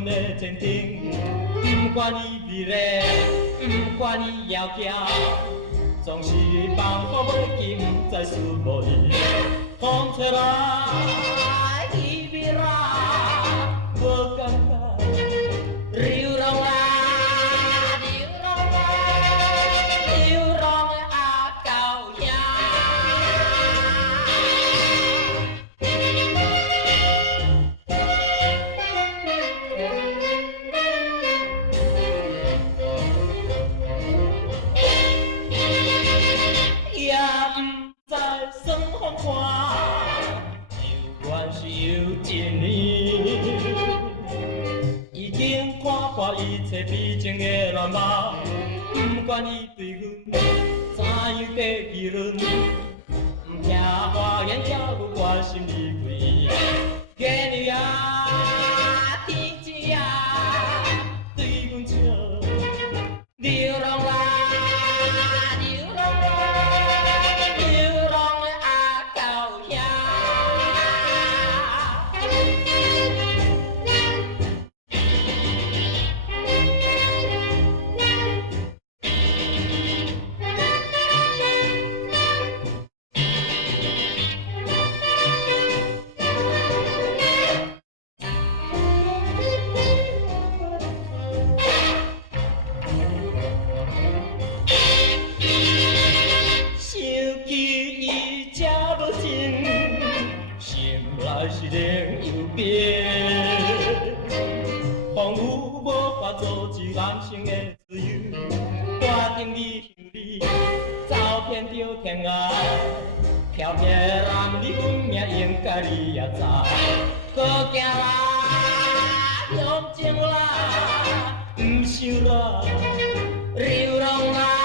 阮的前程，不管伊美丽，不管伊窈窕，总是放乎袂记，不知输无赢。风吹来，伊美啦，无感觉，流浪啊，流浪啊，流浪的阿狗兄。也不知算风看，就原是有一年，已经看破一切悲情的乱梦，不管伊对阮怎样的议论，不听花言巧语，我心里归。月亮啊，天子啊，对阮笑，流浪啊，流浪啊，流浪的阿狗兄。想起伊这无情，心内是冷又冰。风雨无法阻止人生的自由，我等你想你，走遍着天涯，飘渺的男儿运命应该你也知。搁行啦，向前啦，不想啦，流浪啦。